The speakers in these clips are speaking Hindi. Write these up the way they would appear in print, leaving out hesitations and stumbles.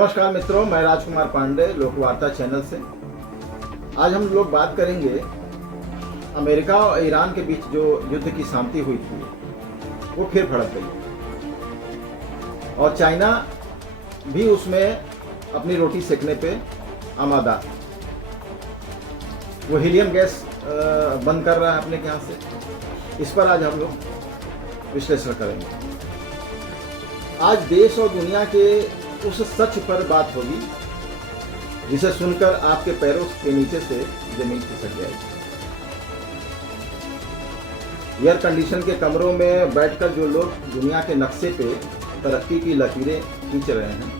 नमस्कार मित्रों, मैं राजकुमार पांडे लोकवार्ता चैनल से। आज हम लोग बात करेंगे अमेरिका और ईरान के बीच जो युद्ध की शांति हुई थी वो फिर भड़क गई और चाइना भी उसमें अपनी रोटी सेकने पे आमादा। वो हीलियम गैस बंद कर रहा है अपने यहाँ से। इस पर आज हम लोग विश्लेषण करेंगे। आज देश और दुनिया के उस सच पर बात होगी जिसे सुनकर आपके पैरों के नीचे से जमीन खिसक जाएगी। एयर कंडीशन के कमरों में बैठकर जो लोग दुनिया के नक्शे पे तरक्की की लकीरें खींच रहे हैं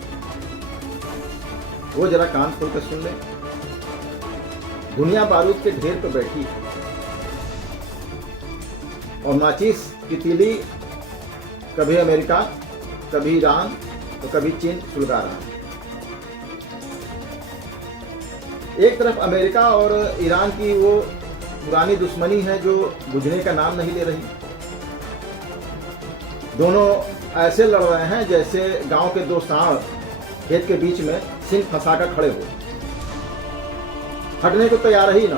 वो जरा कान खोल कर सुन लें। दुनिया बारूद के ढेर पर बैठी है और माचिस की तीली कभी अमेरिका, कभी ईरान तो कभी चीन सुलगा रहा है। एक तरफ अमेरिका और ईरान की वो पुरानी दुश्मनी है जो बुझने का नाम नहीं ले रही। दोनों ऐसे लड़ रहे हैं जैसे गांव के दो सांड खेत के बीच में सिंह फंसाकर खड़े हो, हटने को तैयार ही ना।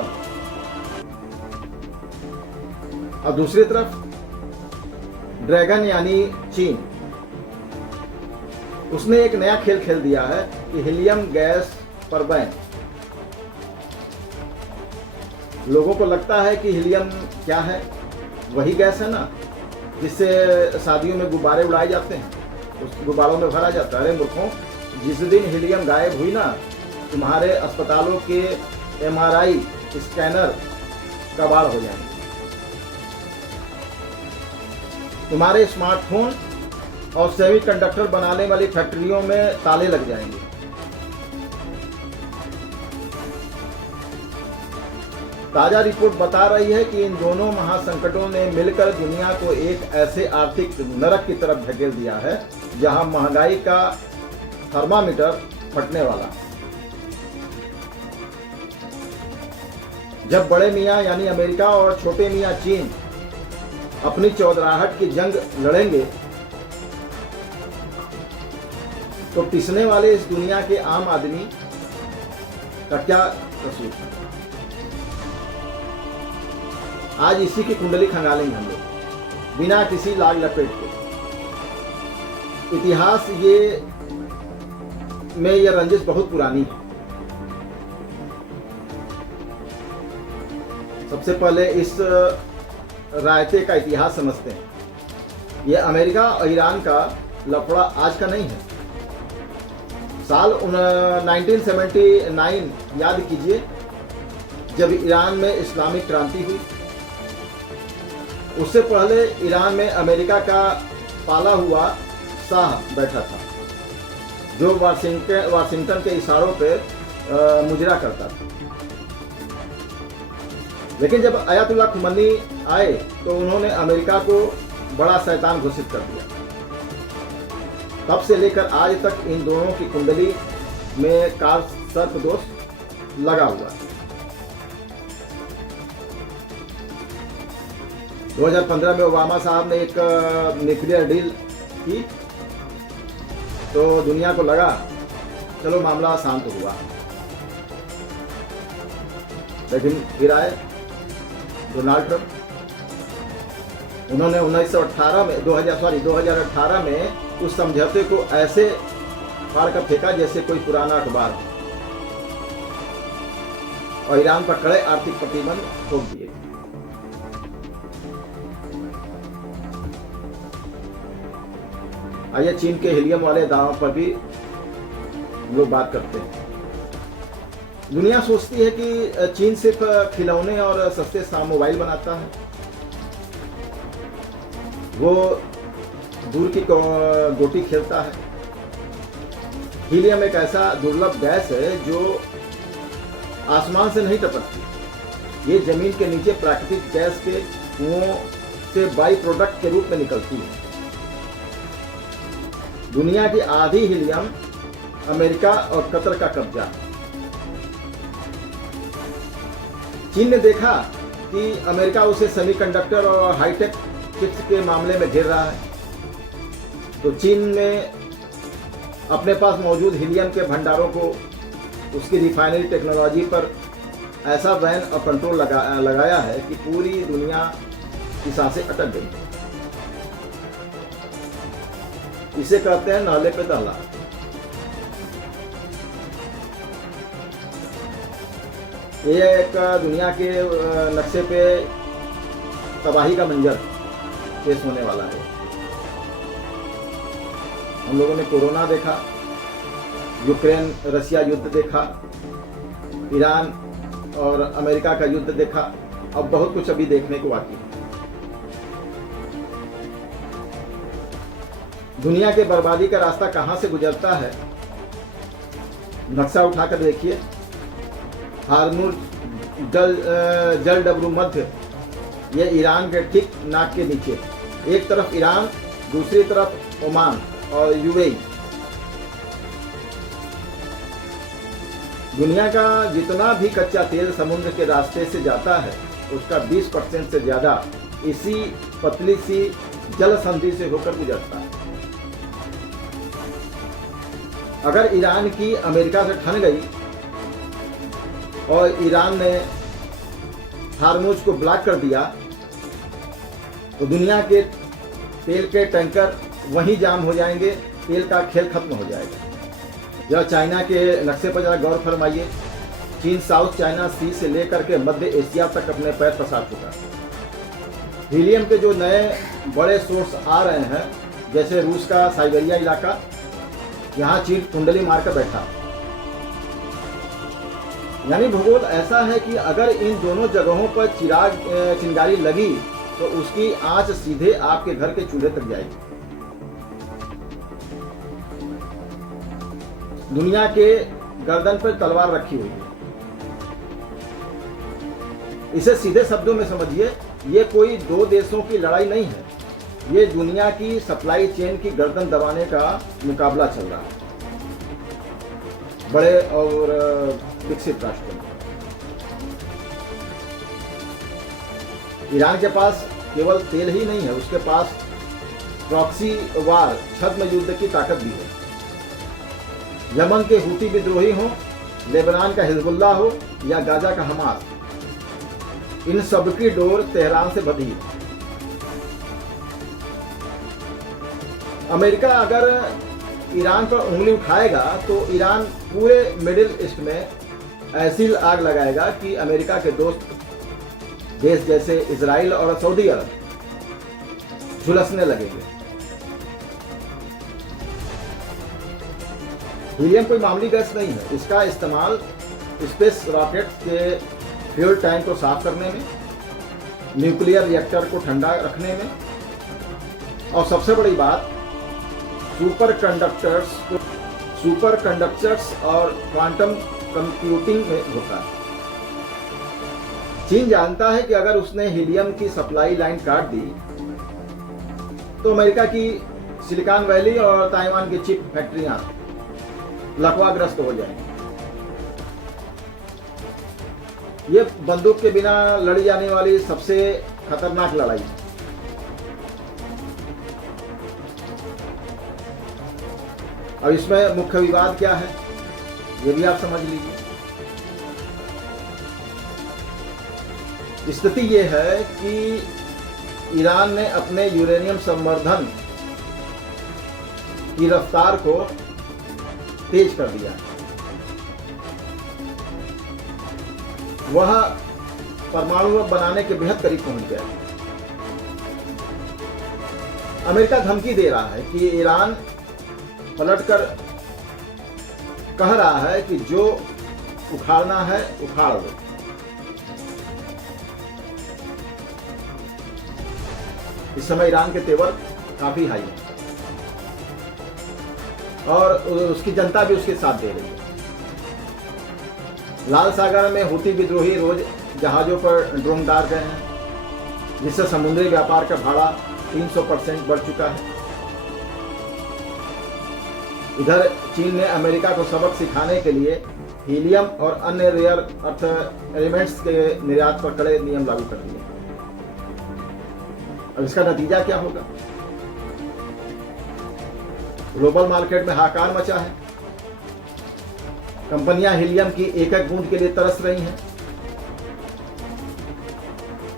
और दूसरी तरफ ड्रैगन यानी चीन, उसने एक नया खेल खेल दिया है कि हीलियम गैस पर बैन। लोगों को लगता है कि हीलियम क्या है, वही गैस है ना जिससे शादियों में गुब्बारे उड़ाए जाते हैं, उस गुब्बारों में भरा जाता है। अरे मूर्खों, जिस दिन हीलियम गायब हुई ना, तुम्हारे अस्पतालों के MRI स्कैनर कबाड़ हो जाएंगे, तुम्हारे स्मार्टफोन और सेमीकंडक्टर बनाने वाली फैक्ट्रियों में ताले लग जाएंगे। ताजा रिपोर्ट बता रही है कि इन दोनों महासंकटों ने मिलकर दुनिया को एक ऐसे आर्थिक नरक की तरफ धकेल दिया है जहां महंगाई का थर्मामीटर फटने वाला। जब बड़े मियां यानी अमेरिका और छोटे मियां चीन अपनी चौधराहट की जंग लड़ेंगे तो पिसने वाले इस दुनिया के आम आदमी का क्या कसूर है? आज इसी की कुंडली खंगालेंगे हम लोग बिना किसी लाग लपेट के। इतिहास में यह रंजिश बहुत पुरानी है। सबसे पहले इस रायते का इतिहास समझते हैं। यह अमेरिका और ईरान का लफड़ा आज का नहीं है। साल 1979 याद कीजिए, जब ईरान में इस्लामिक क्रांति हुई। उससे पहले ईरान में अमेरिका का पाला हुआ शाह बैठा था जो वाशिंगटन के इशारों पर मुजरा करता था। लेकिन जब अयातुल्लाह खुमैनी आए तो उन्होंने अमेरिका को बड़ा शैतान घोषित कर दिया। तब से लेकर आज तक इन दोनों की कुंडली में काल सर्प दोष लगा हुआ है। 2015 में ओबामा साहब ने एक न्यूक्लियर डील की तो दुनिया को लगा चलो मामला शांत हुआ। लेकिन फिर आए डोनाल्ड ट्रंप। उन्होंने 2018 में उस समझौते को ऐसे फाड़ कर फेंका जैसे कोई पुराना अखबार हो और ईरान पर कड़े आर्थिक प्रतिबंध थोप दिए। आइए चीन के हीलियम वाले दावों पर भी हम लोग बात करते हैं। दुनिया सोचती है कि चीन सिर्फ खिलौने और सस्ते मोबाइल बनाता है। वो दूर की गोटी खेलता है। हीलियम एक ऐसा दुर्लभ गैस है जो आसमान से नहीं टपकती। ये जमीन के नीचे प्राकृतिक गैस के कुओं से बाई प्रोडक्ट के रूप में निकलती है। दुनिया की आधी हीलियम अमेरिका और कतर का कब्जा। चीन ने देखा कि अमेरिका उसे सेमीकंडक्टर और हाईटेक चिप्स के मामले में घेर रहा है तो चीन ने अपने पास मौजूद हीलियम के भंडारों को उसकी रिफाइनरी टेक्नोलॉजी पर ऐसा बैन और कंट्रोल लगाया है कि पूरी दुनिया की सांसें अटक गई। इसे कहते हैं नाले पे दहला। ये एक दुनिया के नक्शे पे तबाही का मंजर पेश होने वाला है। हम लोगों ने कोरोना देखा, यूक्रेन रसिया युद्ध देखा, ईरान और अमेरिका का युद्ध देखा, अब बहुत कुछ अभी देखने को बाकी है। दुनिया के बर्बादी का रास्ता कहां से गुजरता है, नक्शा उठाकर देखिए। हार्मुज जलडब्रू मध्य, ये ईरान के ठीक नाक के नीचे, एक तरफ ईरान, दूसरी तरफ ओमान और यूएई। दुनिया का जितना भी कच्चा तेल समुद्र के रास्ते से जाता है उसका 20% से ज्यादा इसी पतली सी जल संधि से होकर गुजरता है। अगर ईरान की अमेरिका से ठन गई और ईरान ने हार्मुज को ब्लॉक कर दिया तो दुनिया के तेल के टैंकर वहीं जाम हो जाएंगे, तेल का खेल खत्म हो जाएगा। जरा चाइना के नक्शे पर जरा गौर फरमाइए। चीन साउथ चाइना सी से लेकर के मध्य एशिया तक अपने पैर पसार चुका है। हीलियम के जो नए बड़े सोर्स आ रहे हैं, जैसे रूस का साइबेरिया इलाका, यहाँ चीन कुंडली मारकर बैठा। यानी भूगोल ऐसा है कि अगर इन दोनों जगहों पर चिंगारी लगी तो उसकी आंच सीधे आपके घर के चूल्हे तक जाएगी। दुनिया के गर्दन पर तलवार रखी हुई है। इसे सीधे शब्दों में समझिए, ये कोई दो देशों की लड़ाई नहीं है, ये दुनिया की सप्लाई चेन की गर्दन दबाने का मुकाबला चल रहा है बड़े और विकसित राष्ट्रों में। ईरान के पास केवल तेल ही नहीं है, उसके पास प्रॉक्सी वार, छद्म युद्ध की ताकत भी है। यमन के हूती विद्रोही हो, लेबनान का हिजबुल्ला हो या गाजा का हमास, इन सबकी डोर तेहरान से बंधी है। अमेरिका अगर ईरान पर उंगली उठाएगा तो ईरान पूरे मिडिल ईस्ट में ऐसी आग लगाएगा कि अमेरिका के दोस्त देश जैसे इजराइल और सऊदी अरब झुलसने लगेंगे। हीलियम कोई मामूली गैस नहीं है, इसका इस्तेमाल स्पेस रॉकेट के फ्यूल टैंक को साफ करने में, न्यूक्लियर रिएक्टर को ठंडा रखने में, और सबसे बड़ी बात सुपर कंडक्टर्स और क्वांटम कंप्यूटिंग में होता है। चीन जानता है कि अगर उसने हीलियम की सप्लाई लाइन काट दी तो अमेरिका की सिलिकॉन वैली और ताइवान की चिप फैक्ट्रियां लकवाग्रस्त हो जाएंगी। ये बंदूक के बिना लड़ी जाने वाली सबसे खतरनाक लड़ाई है। अब इसमें मुख्य विवाद क्या है, ये भी आप समझ लीजिए। स्थिति ये है कि ईरान ने अपने यूरेनियम संवर्धन की रफ्तार को तेज कर दिया। वह परमाणु बनाने के बेहद करीब पहुंच गया। अमेरिका धमकी दे रहा है कि ईरान पलटकर कह रहा है कि जो उखाड़ना है उखाड़ दो। इस समय ईरान के तेवर काफी हाई है और उसकी जनता भी उसके साथ दे रही है। लाल सागर में हूती विद्रोही रोज जहाजों पर ड्रोन डाल रहे हैं, जिससे समुद्री व्यापार का भाड़ा 300% बढ़ चुका है। इधर चीन ने अमेरिका को सबक सिखाने के लिए हीलियम और अन्य रेयर अर्थ एलिमेंट्स के निर्यात पर कड़े नियम लागू कर दिए। अब इसका नतीजा क्या होगा? ग्लोबल मार्केट में हाहाकार मचा है। कंपनियां हीलियम की एक एक बूंद के लिए तरस रही हैं।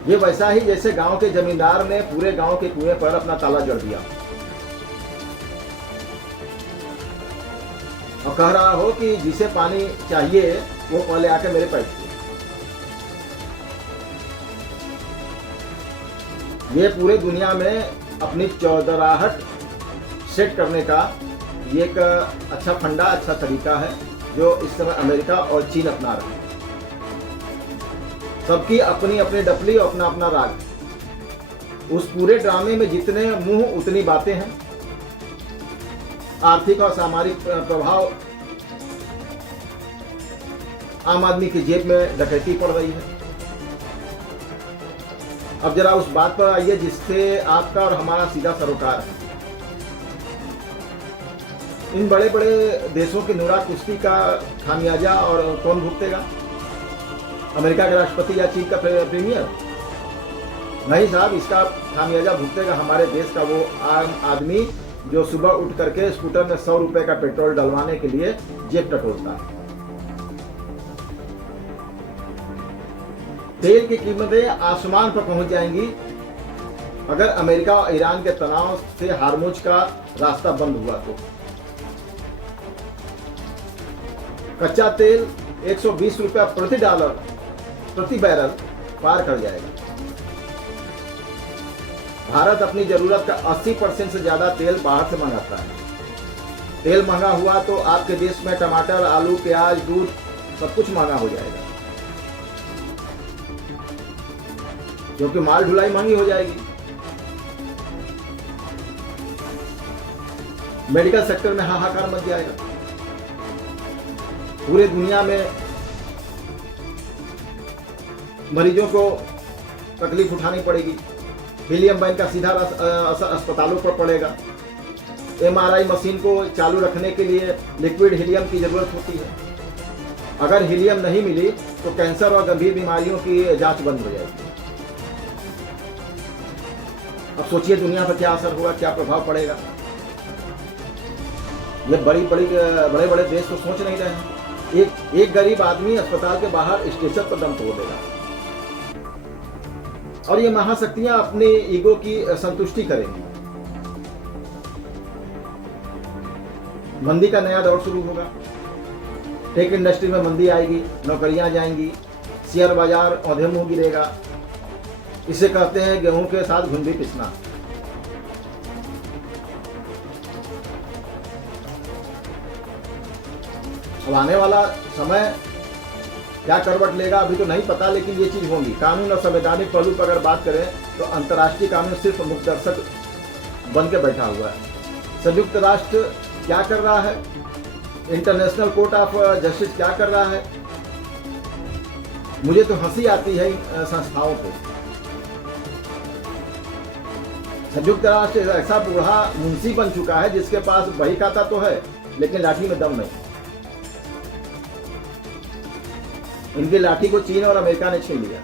ये वैसा ही जैसे गांव के जमींदार ने पूरे गांव के कुएं पर अपना ताला जड़ दिया और कह रहा हो कि जिसे पानी चाहिए वो पहले आके मेरे पाइप पिए। ये पूरे दुनिया में अपनी चौधराहट सेट करने का ये एक अच्छा फंडा, अच्छा तरीका है जो इस समय अमेरिका और चीन अपना रहे हैं। सबकी अपनी अपनी डफली और अपना अपना राग। उस पूरे ड्रामे में जितने मुंह उतनी बातें हैं। आर्थिक और सामाजिक प्रभाव आम आदमी की जेब में डकैती पड़ रही है। अब जरा उस बात पर आइए जिससे आपका और हमारा सीधा सरोकार है। इन बड़े बड़े देशों की नुरा कुश्ती का खामियाजा और कौन भुगतेगा? अमेरिका के राष्ट्रपति या चीन का प्रीमियर? नहीं साहब, इसका खामियाजा भुगतेगा हमारे देश का वो आम आदमी जो सुबह उठ करके स्कूटर में 100 रुपए का पेट्रोल डलवाने के लिए जेब टटोलता है। तेल की कीमतें आसमान पर पहुंच जाएंगी अगर अमेरिका और ईरान के तनाव से हार्मुज का रास्ता बंद हुआ तो। कच्चा तेल 120 रुपया प्रति डॉलर प्रति बैरल पार कर जाएगा। भारत अपनी जरूरत का 80% से ज्यादा तेल बाहर से मंगाता है। तेल महंगा हुआ तो आपके देश में टमाटर, आलू, प्याज, दूध सब कुछ महंगा हो जाएगा, क्योंकि माल ढुलाई महंगी हो जाएगी। मेडिकल सेक्टर में हाहाकार मच जाएगा। पूरे दुनिया में मरीजों को तकलीफ उठानी पड़ेगी। हीलियम बैन का सीधा असर अस्पतालों पर पड़ेगा। MRI मशीन को चालू रखने के लिए लिक्विड हीलियम की जरूरत होती है। अगर हीलियम नहीं मिली तो कैंसर और गंभीर बीमारियों की जांच बंद हो जाएगी। अब सोचिए दुनिया पर क्या असर होगा, क्या प्रभाव पड़ेगा। ये बड़े बड़े देश तो सोच नहीं रहे हैं। एक गरीब आदमी अस्पताल के बाहर स्टेशन पर दम तोड़ देगा और ये महाशक्तियां अपनी ईगो की संतुष्टि करेंगी। मंदी का नया दौर शुरू होगा। टेक इंडस्ट्री में मंदी आएगी, नौकरियां जाएंगी, शेयर बाजार औंधे मुंह गिरेगा। इसे कहते हैं गेहूं के साथ घुंडी पिसना। अब आने वाला समय क्या करवट लेगा अभी तो नहीं पता, लेकिन ये चीज होगी। कानून और संवैधानिक पहलू पर अगर बात करें तो अंतर्राष्ट्रीय कानून सिर्फ मुखदर्शक बन के बैठा हुआ है। संयुक्त राष्ट्र क्या कर रहा है, इंटरनेशनल कोर्ट ऑफ जस्टिस क्या कर रहा है, मुझे तो हंसी आती है इन संस्थाओं पे। संयुक्त राष्ट्र ऐसा बूढ़ा मुंशी बन चुका है जिसके पास बही खाता तो है लेकिन लाठी में दम नहीं। इनकी लाठी को चीन और अमेरिका ने छीन लिया।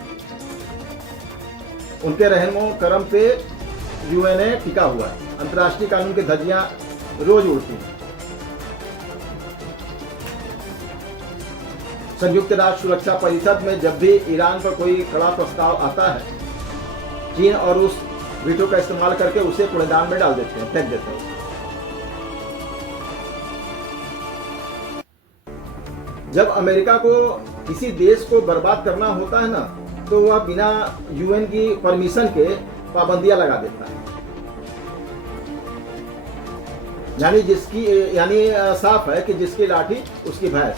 उनके रहमो करम पे यूएनए टिका हुआ है। अंतर्राष्ट्रीय कानून की धज्जियां रोज उड़ती हैं। संयुक्त राष्ट्र सुरक्षा परिषद में जब भी ईरान पर कोई कड़ा प्रस्ताव आता है, चीन और रूस वीटो का इस्तेमाल करके उसे कूड़ेदान में डाल देते हैं, फेंक देते हैं। जब अमेरिका को किसी देश को बर्बाद करना होता है ना, तो वह बिना यूएन की परमिशन के पाबंदियां लगा देता है। यानी साफ है कि जिसकी लाठी उसकी भैंस।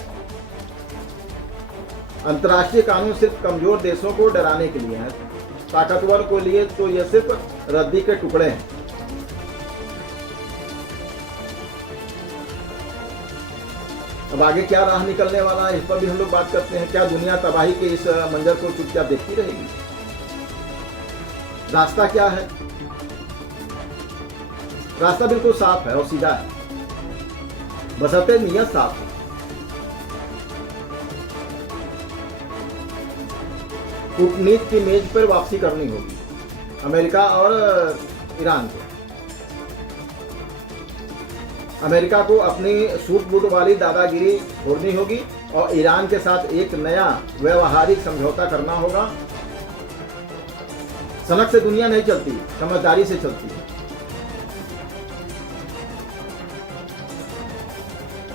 अंतर्राष्ट्रीय कानून सिर्फ कमजोर देशों को डराने के लिए है, ताकतवर को लिए तो यह सिर्फ रद्दी के टुकड़े हैं। अब आगे क्या राह निकलने वाला है, इस पर भी हम लोग बात करते हैं। क्या दुनिया तबाही के इस मंजर को चुपचाप देखती रहेगी? रास्ता क्या है? रास्ता बिल्कुल साफ है और सीधा है, बशर्ते नियत साफ है। कूटनीति की मेज पर वापसी करनी होगी अमेरिका और ईरान को। अमेरिका को अपनी सूट बूट वाली दादागिरी छोड़नी होगी और ईरान के साथ एक नया व्यवहारिक समझौता करना होगा। सनक से दुनिया नहीं चलती, समझदारी से चलती है।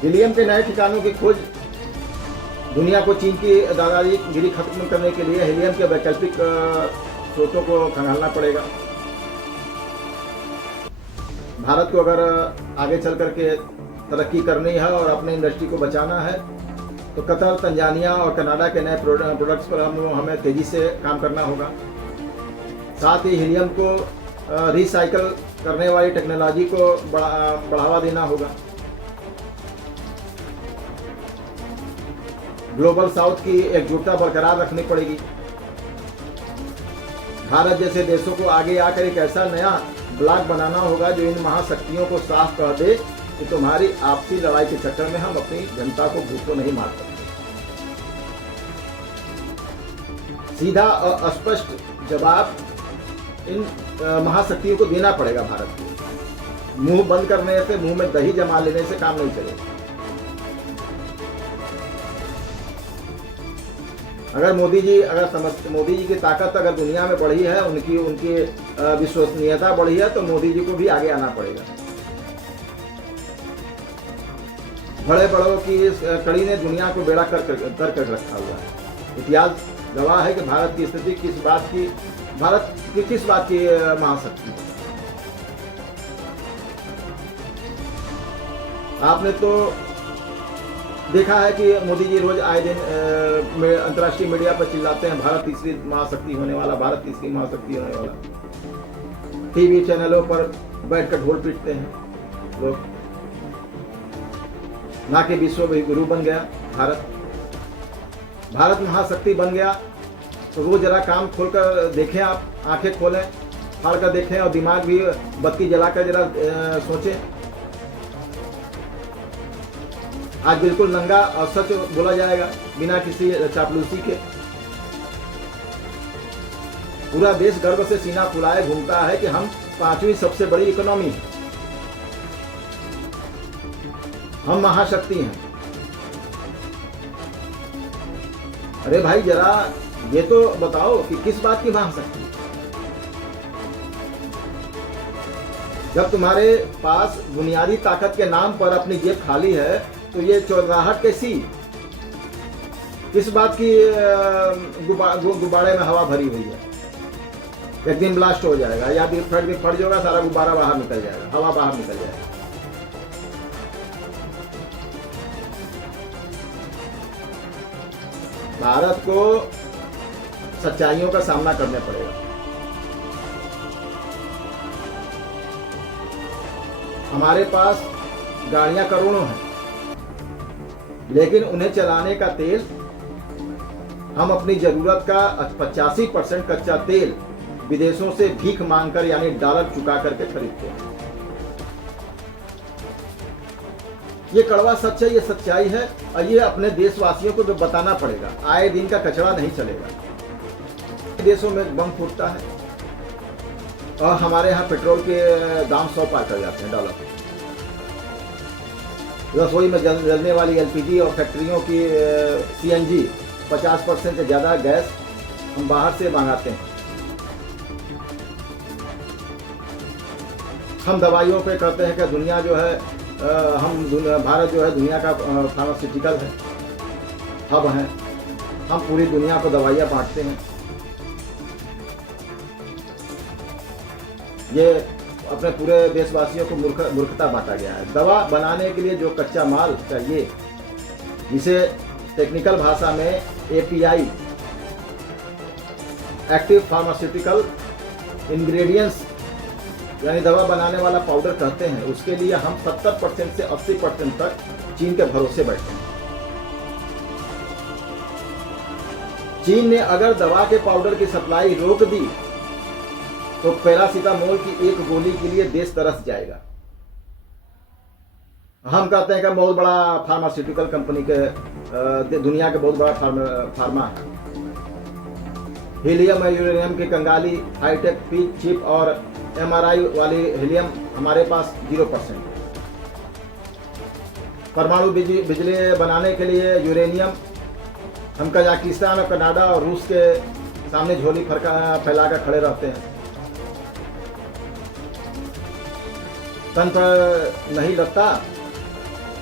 हीलियम के नए ठिकानों की खोज, दुनिया को चीन की दादागिरी खत्म करने के लिए हीलियम के वैकल्पिक स्रोतों को खंगालना पड़ेगा। भारत को अगर आगे चल करके तरक्की करनी है और अपने इंडस्ट्री को बचाना है तो कतर, तंजानिया और कनाडा के नए प्रोडक्ट्स पर हमें तेजी से काम करना होगा। साथ ही हीलियम को रिसाइकल करने वाली टेक्नोलॉजी को बढ़ावा देना होगा। ग्लोबल साउथ की एकजुटता बरकरार रखनी पड़ेगी। भारत जैसे देशों को आगे आकर एक ऐसा नया ब्लॉक बनाना होगा जो इन महाशक्तियों को साफ कर दे कि तुम्हारी आपसी लड़ाई के चक्कर में हम अपनी जनता को भूखों नहीं मार सकते। सीधा और स्पष्ट जवाब इन महाशक्तियों को देना पड़ेगा भारत को। मुंह बंद करने से, मुंह में दही जमा लेने से काम नहीं चलेगा। अगर मोदी जी की ताकत अगर दुनिया में बढ़ी है, उनकी विश्वसनीयता बढ़ी है, तो मोदी जी को भी आगे आना पड़ेगा। बड़े बड़ों की इस कड़ी ने दुनिया को बेड़ा कर रखा हुआ है। इतिहास गवाह है कि भारत की स्थिति किस बात की महाशक्ति है। आपने तो देखा है कि मोदी जी रोज आए दिन अंतर्राष्ट्रीय मीडिया पर चिल्लाते हैं भारत तीसरी महाशक्ति होने वाला, भारत तीसरी महाशक्ति होने वाला। टीवी चैनलों पर बैठकर ढोल पीटते हैं लोग। ना कि विश्व गुरु बन गया भारत महाशक्ति बन गया तो वो जरा कान खोलकर देखें, आप आंखें खोलें, फाड़ कर देखें और दिमाग भी बत्ती जलाकर जरा सोचें। आज बिल्कुल नंगा और सच बोला जाएगा बिना किसी चापलूसी के। पूरा देश गर्व से सीना फुलाए घूमता है कि हम 5वीं सबसे बड़ी इकोनॉमी है, हम महाशक्ति हैं। अरे भाई जरा ये तो बताओ कि किस बात की महाशक्ति। जब तुम्हारे पास बुनियादी ताकत के नाम पर अपनी जेब खाली है तो ये चौराहट कैसी, किस बात की गुब्बारे में हवा भरी हुई है। एक दिन ब्लास्ट हो जाएगा या फट जाएगा, सारा गुब्बारा बाहर निकल जाएगा, हवा बाहर निकल जाएगा। भारत को सच्चाइयों का सामना करना पड़ेगा। हमारे पास गाड़ियां करोड़ों हैं, लेकिन उन्हें चलाने का तेल, हम अपनी जरूरत का 85% कच्चा तेल विदेशों से भीख मांगकर यानी डॉलर चुका करके खरीदते हैं। ये कड़वा सच है, ये सच्चाई है और ये अपने देशवासियों को तो बताना पड़ेगा। आए दिन का कचरा नहीं चलेगा। देशों में बम फूटता है और हमारे यहाँ पेट्रोल के दाम 100 पार कर जाते हैं डॉलर। रसोई में जलने वाली एलपीजी और फैक्ट्रियों की सीएनजी 50% से ज़्यादा गैस हम बाहर से मंगाते हैं। हम दवाइयों पे कहते हैं कि दुनिया जो है भारत जो है दुनिया का फार्मास्यूटिकल है, हब है। हम पूरी दुनिया को दवाइयाँ बांटते हैं। ये अपने पूरे देशवासियों को मूर्खता बांटा गया है। दवा बनाने के लिए जो कच्चा माल चाहिए, जिसे टेक्निकल भाषा में एपीआई, एक्टिव फार्मास्यूटिकल इंग्रेडिएंट्स, यानी दवा बनाने वाला पाउडर कहते हैं, उसके लिए हम 70% से 80% तक चीन के भरोसे बैठे हैं। चीन ने अगर दवा के पाउडर की सप्लाई रोक दी तो पैरासीटामोल की एक गोली के लिए देश तरस जाएगा। हम कहते हैं कि बहुत बड़ा फार्मास्यूटिकल कंपनी के दुनिया के बहुत बड़ा फार्मा है। हीलियम और यूरेनियम की कंगाली, हाईटेक पीच चिप और एमआरआई वाली हीलियम हमारे पास 0%। परमाणु बिजली बनाने के लिए यूरेनियम हम कजाकिस्तान और कनाडा और रूस के सामने झोली फैला कर खड़े रहते हैं। तन पर नहीं लगता,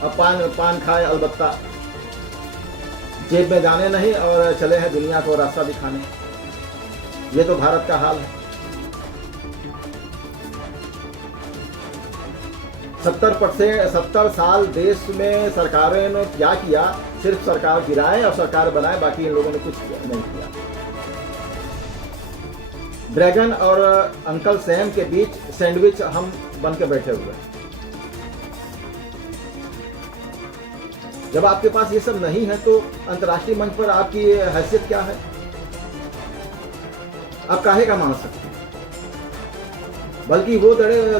अब पान खाए अलबत्ता, जेब में दाने नहीं और चले हैं दुनिया को रास्ता दिखाने। ये तो भारत का हाल है। 70 साल देश में सरकारों ने क्या किया, सिर्फ सरकार गिराए और सरकार बनाए, बाकी इन लोगों ने कुछ नहीं किया। ड्रैगन और अंकल सैम के बीच सैंडविच हम बन के बैठे हुए हैं। जब आपके पास ये सब नहीं है तो अंतर्राष्ट्रीय मंच पर आपकी हैसियत क्या है? आप काहे का मान सकते हैं? बल्कि वो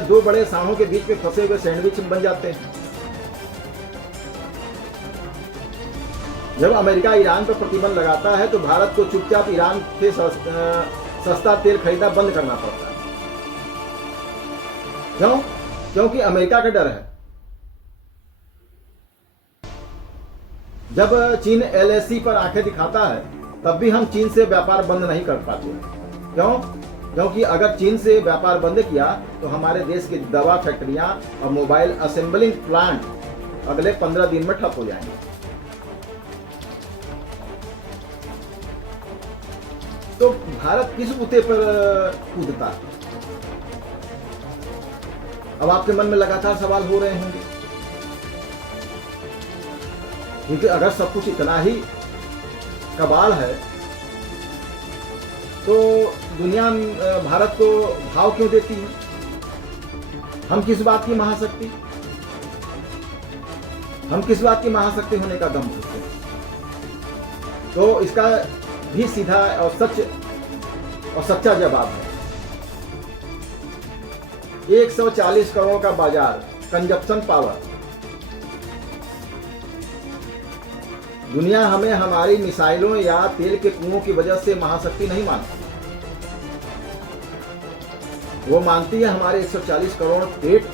दो बड़े सांडों के बीच में फंसे हुए सैंडविच बन जाते हैं। जब अमेरिका ईरान पर प्रतिबंध लगाता है तो भारत को चुपचाप ईरान से सस्ता तेल खरीदना बंद करना पड़ता है। क्यों? क्योंकि अमेरिका का डर है। जब चीन LAC पर आंखें दिखाता है तब भी हम चीन से व्यापार बंद नहीं कर पाते। क्यों? क्योंकि अगर चीन से व्यापार बंद किया तो हमारे देश की दवा फैक्ट्रियां और मोबाइल असेंबलिंग प्लांट अगले 15 दिन में ठप हो जाएंगे। तो भारत किस बूते पर कूदता है? अब आपके मन में लगातार सवाल हो रहे होंगे, क्योंकि अगर सब कुछ इतना ही कबाल है तो दुनिया भारत को भाव क्यों देती है? हम किस बात की महाशक्ति होने का दम रखते हैं? तो इसका भी सीधा और सच्चा जवाब है 140 करोड़ का बाजार, कंजप्शन पावर। दुनिया हमें हमारी मिसाइलों या तेल के कुओं की वजह से महाशक्ति नहीं मानती। वो मानती है हमारे 140 करोड़ पेट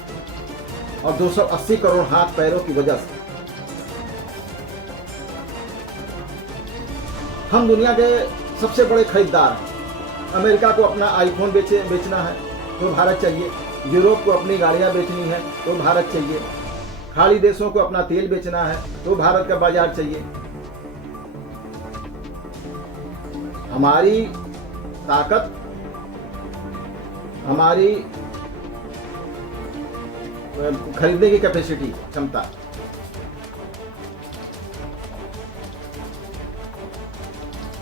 और 280 करोड़ हाथ पैरों की वजह से। हम दुनिया के सबसे बड़े खरीदार हैं। अमेरिका को अपना आईफोन बेचना है तो भारत चाहिए। यूरोप को अपनी गाड़ियां बेचनी है तो भारत चाहिए। खाड़ी देशों को अपना तेल बेचना है तो भारत का बाजार चाहिए। हमारी ताकत, हमारी खरीदने की कैपेसिटी, क्षमता,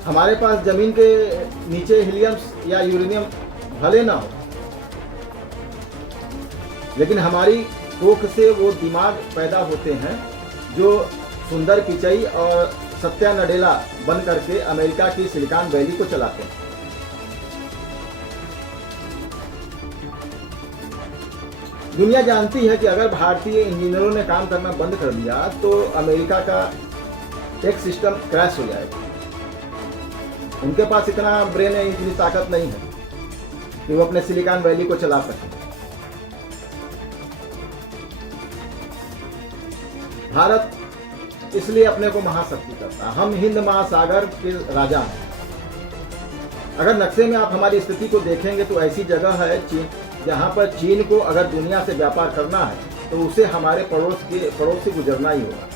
हमारे पास जमीन के नीचे हीलियम या यूरेनियम भले ना हो, लेकिन हमारी कोख से वो दिमाग पैदा होते हैं जो सुंदर पिचई और सत्या नडेला बन करके अमेरिका की सिलिकॉन वैली को चलाते हैं। दुनिया जानती है कि अगर भारतीय इंजीनियरों ने काम करना बंद कर दिया तो अमेरिका का टेक सिस्टम क्रैश हो जाएगा। उनके पास इतना ब्रेन है, इतनी ताकत नहीं है कि वो अपने सिलिकॉन वैली को चला सके। भारत इसलिए अपने को महाशक्ति करता है। हम हिंद महासागर के राजा हैं। अगर नक्शे में आप हमारी स्थिति को देखेंगे तो ऐसी जगह है चीन, जहां पर चीन को अगर दुनिया से व्यापार करना है तो उसे हमारे पड़ोस से गुजरना ही होगा।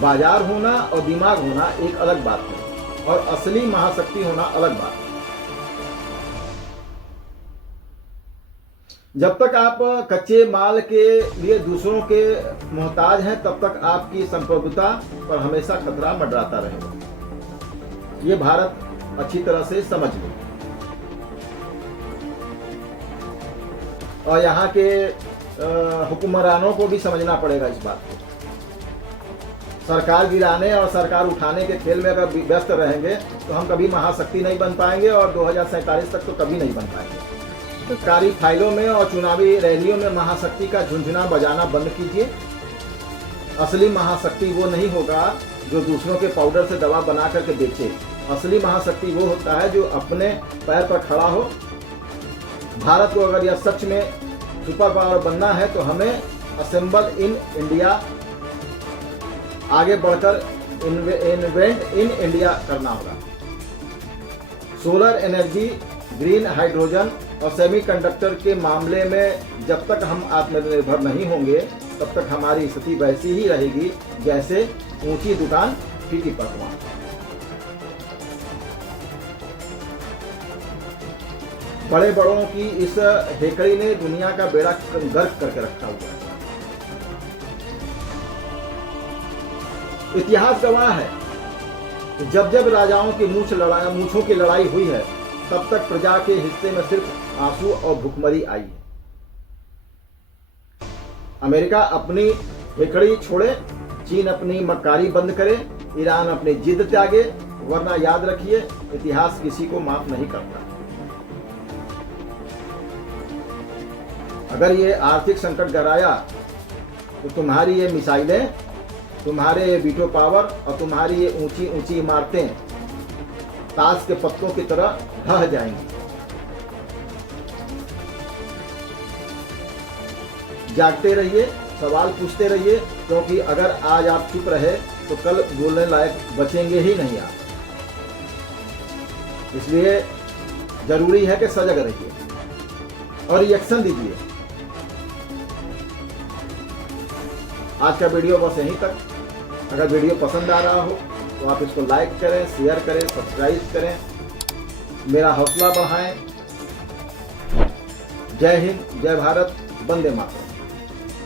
बाजार होना और दिमाग होना एक अलग बात है और असली महाशक्ति होना अलग बात है। जब तक आप कच्चे माल के लिए दूसरों के मोहताज हैं तब तक आपकी संप्रभुता पर हमेशा खतरा मंडराता रहेगा। ये भारत अच्छी तरह से समझ लो और यहाँ के हुक्मरानों को भी समझना पड़ेगा इस बात को। सरकार गिराने और सरकार उठाने के खेल में अगर व्यस्त रहेंगे तो हम कभी महाशक्ति नहीं बन पाएंगे और 2047 तक तो कभी नहीं बन पाएंगे। सरकारी फाइलों में और चुनावी रैलियों में महाशक्ति का झुंझुना बजाना बंद कीजिए। असली महाशक्ति वो नहीं होगा जो दूसरों के पाउडर से दवा बना करके बेचे। असली महाशक्ति वो होता है जो अपने पैर पर खड़ा हो। भारत को अगर यह सच में सुपर पावर बनना है तो हमें असेंबल इन इंडिया, आगे बढ़कर इन्वेंट इन इंडिया करना होगा। सोलर एनर्जी, ग्रीन हाइड्रोजन और सेमीकंडक्टर के मामले में जब तक हम आत्मनिर्भर नहीं होंगे तब तक हमारी स्थिति वैसी ही रहेगी जैसे ऊंची दुकान फीकी पकवान। बड़े बड़ों की इस हेकड़ी ने दुनिया का बेड़ा गर्क करके रखा हुआ है। इतिहास गवाह है कि जब जब राजाओं की मूंछों की लड़ाई हुई है तब तक प्रजा के हिस्से में सिर्फ आंसू और भुखमरी आई है। अमेरिका अपनी हेकड़ी छोड़े, चीन अपनी मक्कारी बंद करे, ईरान अपनी जिद त्यागे, वरना याद रखिए इतिहास किसी को माफ नहीं करता। अगर ये आर्थिक संकट गहराया तो तुम्हारी ये मिसाइलें, तुम्हारे ये वीटो पावर और तुम्हारी ये ऊंची ऊंची इमारतें ताश के पत्तों की तरह ढह जाएंगी। जागते रहिए, सवाल पूछते रहिए, क्योंकि अगर आज आप चुप रहे तो कल बोलने लायक बचेंगे ही नहीं आप। इसलिए जरूरी है कि सजग रहिए और रिएक्शन दीजिए। आज का वीडियो बस यहीं तक। अगर वीडियो पसंद आ रहा हो तो आप इसको लाइक करें, शेयर करें, सब्सक्राइब करें, मेरा हौसला बढ़ाएं। जय हिंद, जय भारत, वंदे मातरम।